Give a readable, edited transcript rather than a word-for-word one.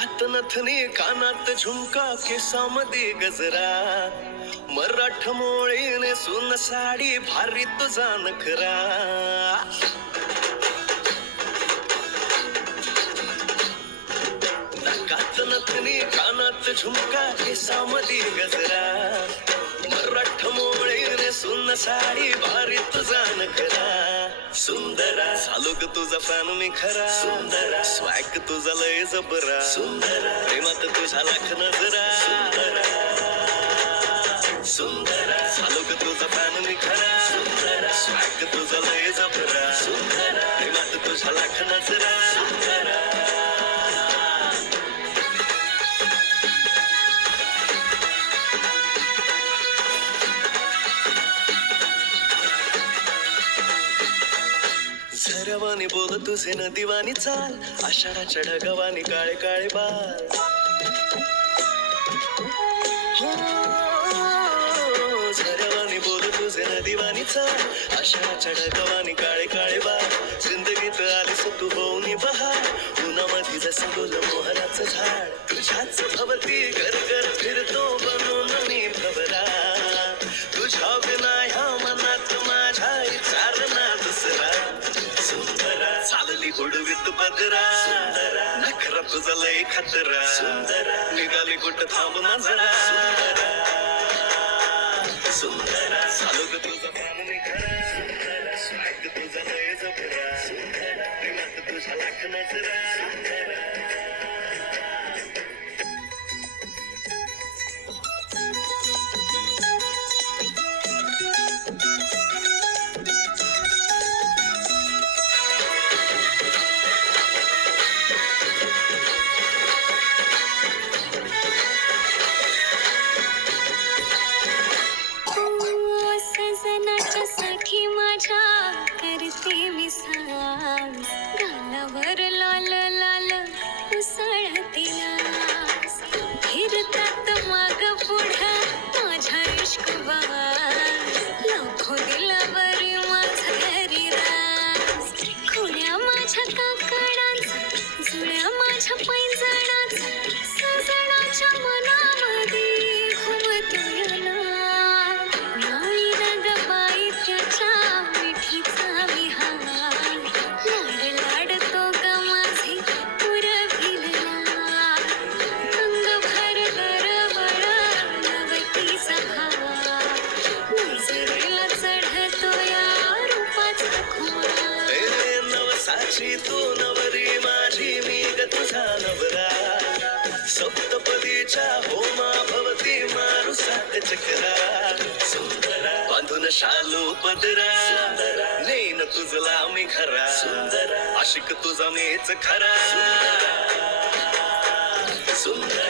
नाकात नथनी कानात झुमका केसामध्ये गजरा मराठ मोळीने सुन साडी भारी तुझा नखरा नाकात नथनी कानात झुमका केसामध्ये गजरा मराठ मोळीने सुन साडी भारी तुझा नखरा सुंदरा चालू ग तुझा फॅन मी खरा सुंदरा स्वॅग तुझा लय जबरा सुंदरा प्रेमात तुझा लाख नजरा सुंदरा सुंदरा चालू ग तुझा फॅन मी खरा सुंदरा स्वॅग तुझा लय जबरा सुंदरा प्रेमात तुझा लाख नजरा सुंदरा झरवानी बोल तुझे नदीवानी चाल आषाढाच्या ढगावानी काळे काळे बाल झरवानी बोल तुझे नदीवानी चाल आषाढाच्या ढगावानी काळे काळे बाल जिंदगीत आलीस तू होऊनी बहार उन्हामध्ये जसं बोल मोहराचं झाड तुझ्याच भवती घर घर फिरतो बनून मी भवरा तुझ्या विना ह्या मनात माझ्या विचारणा दुसरा सुंदरा चालली हुडवीत पदरा सुंदरा नखरा तुझा लय खतरा सुंदरा निघाली कुठं थांब नजरा सुंदरा सुंदरा चालू ग तुझा फॅन मी खरा सुंदरा स्वॅग तुझा लय जबरा सुंदरा प्रेमात तुझा लाख नजरा सुंदरा साठी माझ्या करते विसास गालावर लाल लाल उसळते नास फिरतात माग पुढं माझ्या इश्क बास लाखो दिलावर माझा हरिरास खुल्या माझ्या काकडांचा जुळ्या माझ्या पैंजणाचा सजणाच्या मनामध्ये घुमतोय ना तू नवरी माझी मी ग तुझा नवरा सप्तपदीच्या होमा भवती मारू सात चक्रा सुंदरा बांधून शालू पदरा सुंदरा नेन तुझला मी खरा सुंदरा आशिक तुझा मीच खरा सुंदरा